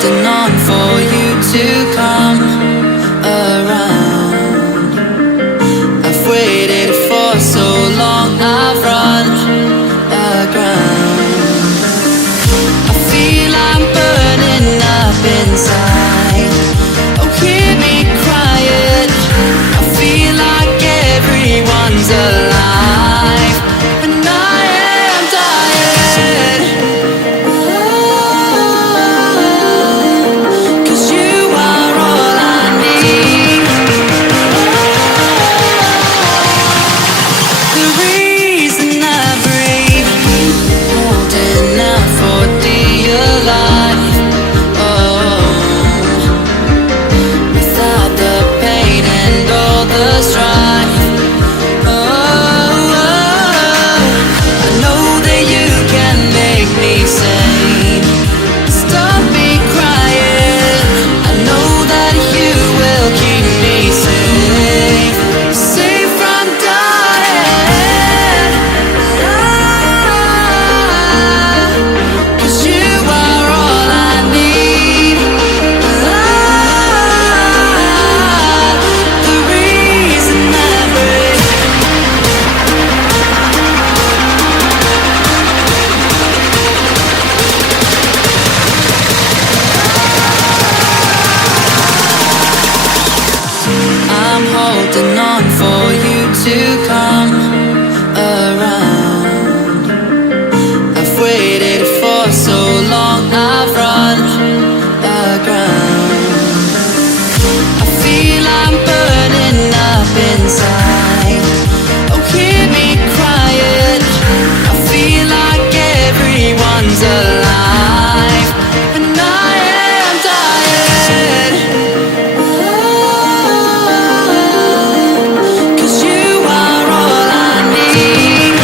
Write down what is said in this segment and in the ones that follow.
holding on for you to come around. I've waited for so long, I've run aground. I feel I'm burning up inside. Oh, hear me crying. I feel like everyone's alive, and I am dying. Cause you are all I need. The reason I breathe, holding out for dear life. Oh, without the pain and all the strife. I know that you can make me sane. Stop me crying. I know that you will keep me safe, safe from dying. 'Cause you are all I need. The reason I breathe. I'm holding on for you to come around. I've waited for so long, I've run aground. I feel I'm burning up inside. Oh, hear me crying. I feel like everyone's alive, and I am dying. 'Cause you are all I need.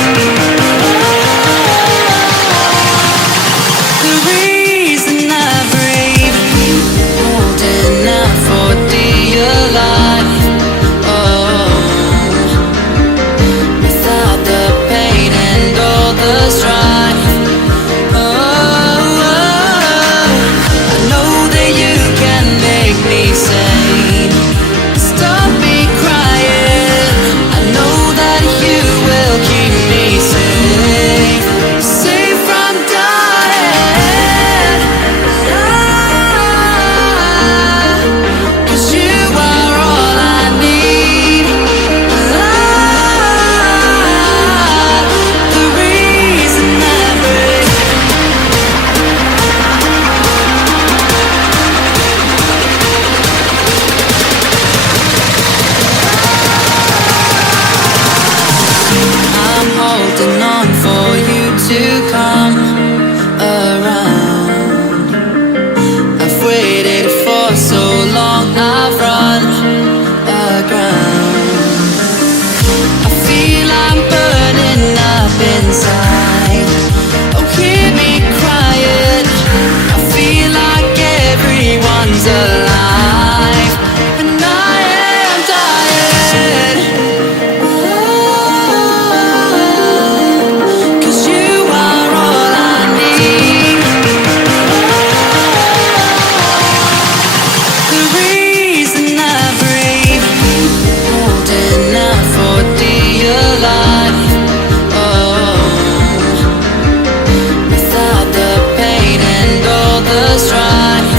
The reason I breathe, holding out for dear life. Oh, without the pain and all the strife. I know that you can make me sane. Stop me crying. I know that you will keep me safe, safe from dying. 'Cause you are all I need. The reason I breathe. I'm holding on for you to come around. I've waited for so long, I've run aground. I feel I'm burning up inside. Oh, hear me crying. I feel like everyone's alive, and I am dying. 'Cause you are all I need. The reason I breathe, holding out for dear life. Oh, without the pain and all the strife.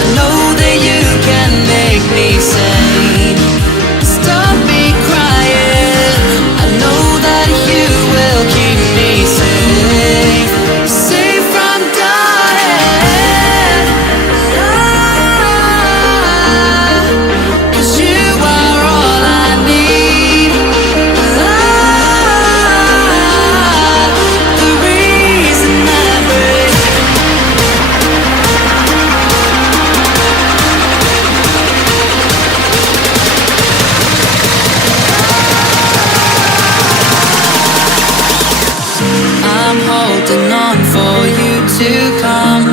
I know that you can make me sane. Stop me crying. I know that you will keep me safe, safe from dying. 'Cause you are all I need. The reason I breathe. I'm holding on for you to come